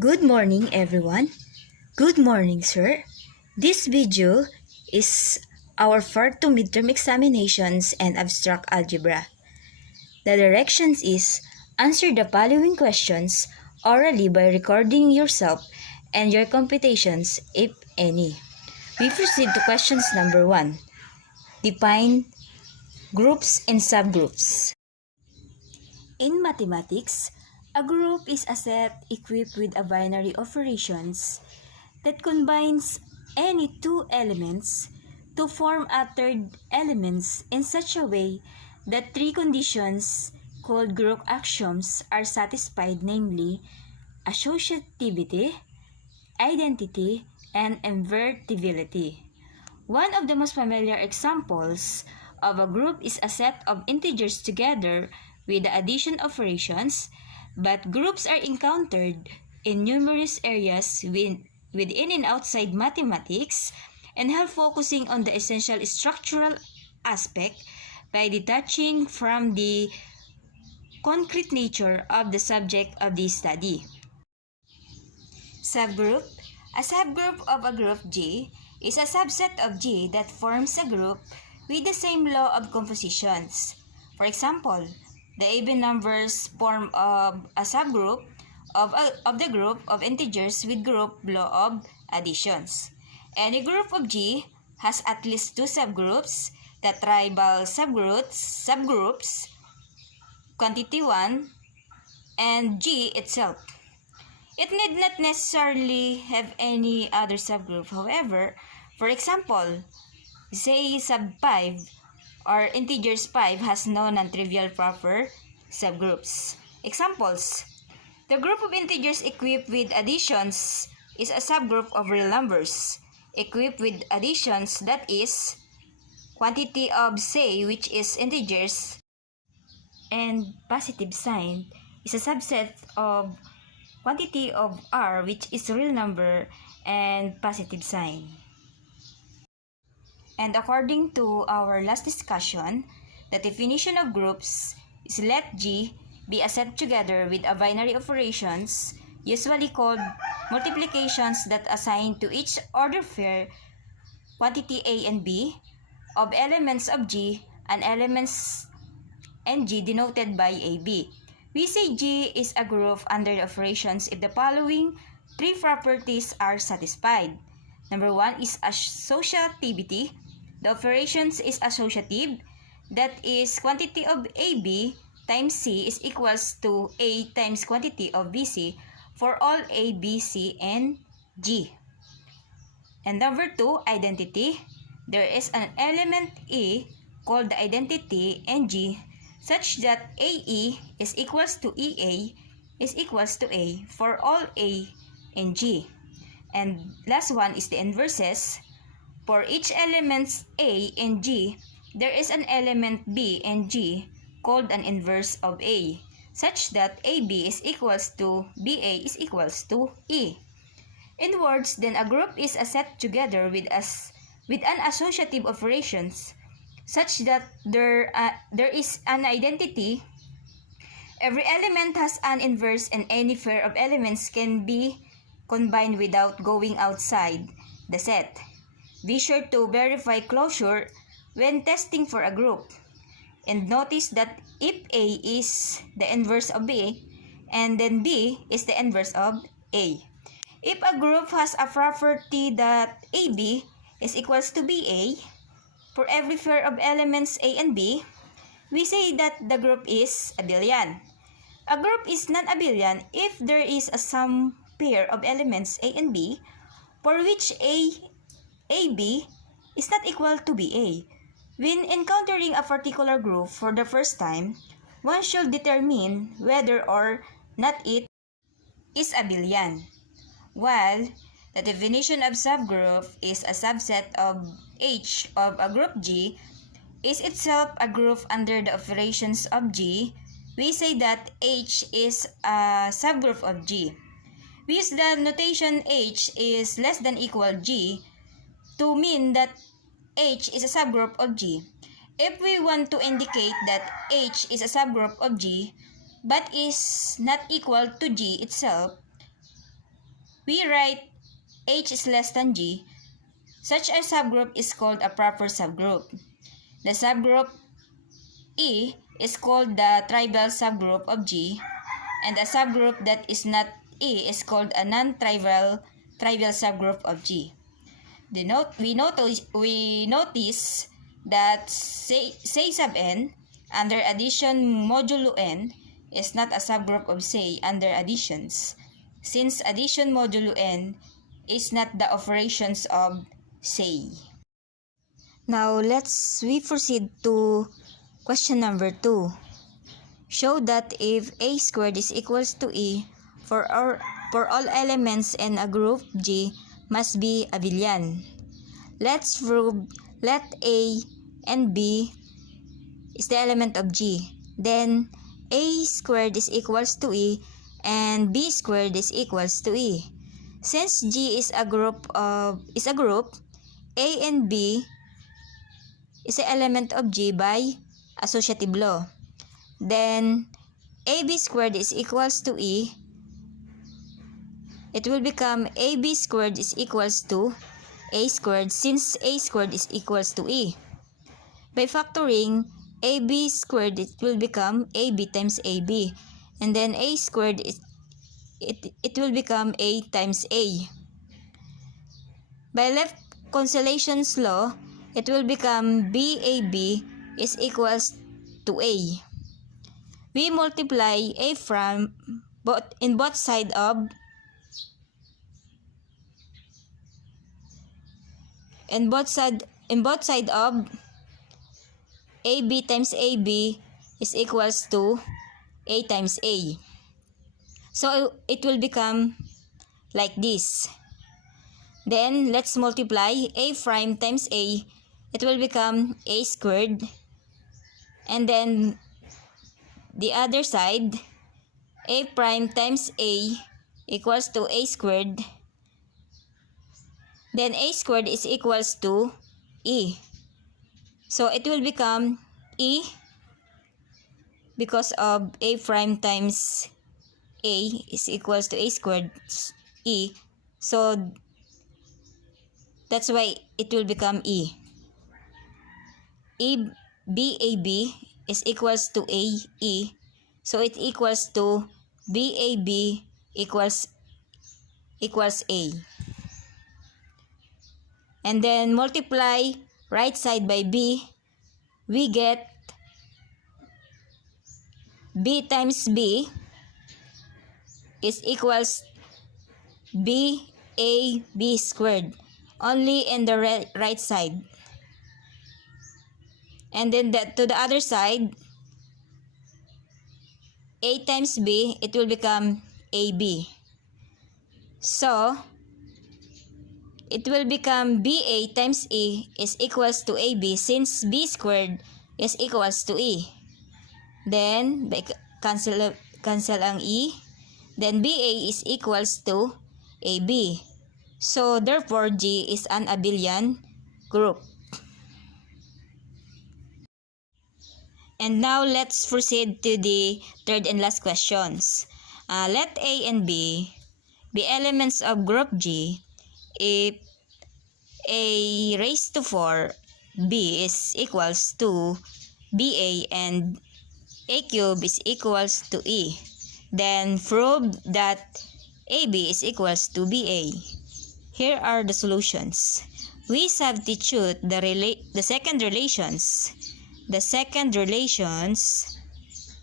Good morning, everyone. Good morning, sir. This video is our part 2 midterm examinations and abstract algebra. The directions is answer the following questions orally by recording yourself and your computations, if any. We proceed to questions number 1. Define groups and subgroups. In mathematics, a group is a set equipped with a binary operations that combines any two elements to form a third elements in such a way that three conditions called group axioms are satisfied, namely associativity, identity, and invertibility. One of the most familiar examples of a group is a set of integers together with the addition operations, but groups are encountered in numerous areas within and outside mathematics and help focusing on the essential structural aspect by detaching from the concrete nature of the subject of this study. Subgroup. A subgroup of a group G is a subset of G that forms a group with the same law of compositions. For example, the even numbers form of a subgroup of the group of integers with group law of additions. Any group of G has at least two subgroups, the tribal subgroups, quantity 1, and G itself. It need not necessarily have any other subgroup. However, for example, say sub 5 or integers 5 has no non-trivial proper subgroups. Examples: the group of integers equipped with additions is a subgroup of real numbers. Equipped with additions, that is, quantity of say which is integers and positive sign, is a subset of quantity of R which is real number and positive sign. And according to our last discussion, the definition of groups is let G be a set together with a binary operations, usually called multiplications, that assign to each order pair quantity A and B of elements of G and elements and G denoted by AB. We say G is a group under the operations if the following three properties are satisfied. Number 1 is associativity. The operations is associative. That is, quantity of AB times C is equals to A times quantity of BC for all A, B, C, and G. And number 2, identity. There is an element A called the identity and G such that AE is equals to EA is equals to A for all A and G. And last one is the inverses. For each elements A and G, there is an element B and G called an inverse of A, such that AB is equals to BA is equals to E. In words, then a group is a set together with an associative operations such that there is an identity. Every element has an inverse and any pair of elements can be combined without going outside the set. Be sure to verify closure when testing for a group. And notice that if A is the inverse of B, and then B is the inverse of A. If a group has a property that AB is equals to BA, for every pair of elements A and B, we say that the group is abelian. A group is non-abelian if there is a some pair of elements A and B for which AB is not equal to BA. When encountering a particular group for the first time, one should determine whether or not it is abelian. While the definition of subgroup is a subset of H of a group G is itself a group under the operations of G, we say that H is a subgroup of G. We use the notation H is less than equal G to mean that H is a subgroup of G. If we want to indicate that H is a subgroup of G but is not equal to G itself, we write H is less than G, such a subgroup is called a proper subgroup. The subgroup E is called the trivial subgroup of G, and a subgroup that is not E is called a non-trivial subgroup of G. We notice that say sub n under addition modulo n is not a subgroup of say under additions, since addition modulo n is not the operations of say. Now we proceed to question number 2. Show that if a squared is equals to e for all elements in a group G must be abelian. Let's prove let A and B is the element of G. Then A squared is equals to E and B squared is equals to E. Since G is a group, A and B is the element of G by associative law. Then AB squared is equals to E. It will become AB squared is equals to A squared, since A squared is equals to E. By factoring AB squared, it will become AB times AB, and then A squared it will become A times A. By left consolation's law, it will become BAB is equals to A. We multiply A from both sides of AB times AB is equals to A times A. So it will become like this. Then let's multiply A prime times A. It will become A squared. And then the other side, A prime times A equals to A squared. Then A squared is equals to E. So it will become E because of A prime times A is equals to A squared E. So that's why it will become E. BAB is equals to AE. So it equals to BAB equals A. And then multiply right side by B, we get B times B is equals BAB squared, only in the right side. And then to the other side, A times B, it will become AB. So it will become BA times E is equals to AB, since B squared is equals to E. Then cancel ang E. Then BA is equals to AB. So therefore G is an abelian group. And now let's proceed to the third and last questions. Let A and B be elements of group G if A raised to 4B is equals to BA and A cube is equals to E. Then prove that AB is equals to BA. Here are the solutions. We substitute the second relations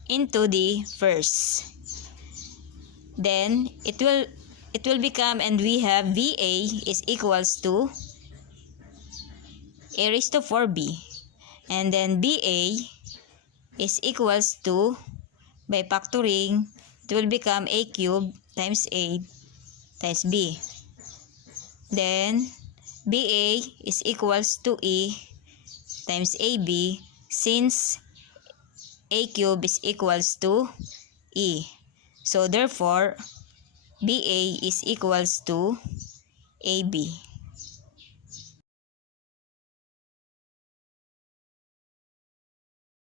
into the first. Then it will become, and we have VA is equals to A raised to 4B. And then BA is equals to, by factoring, it will become A cubed times A times B. Then BA is equals to E times AB, since A cubed is equals to E. So therefore, BA is equals to AB.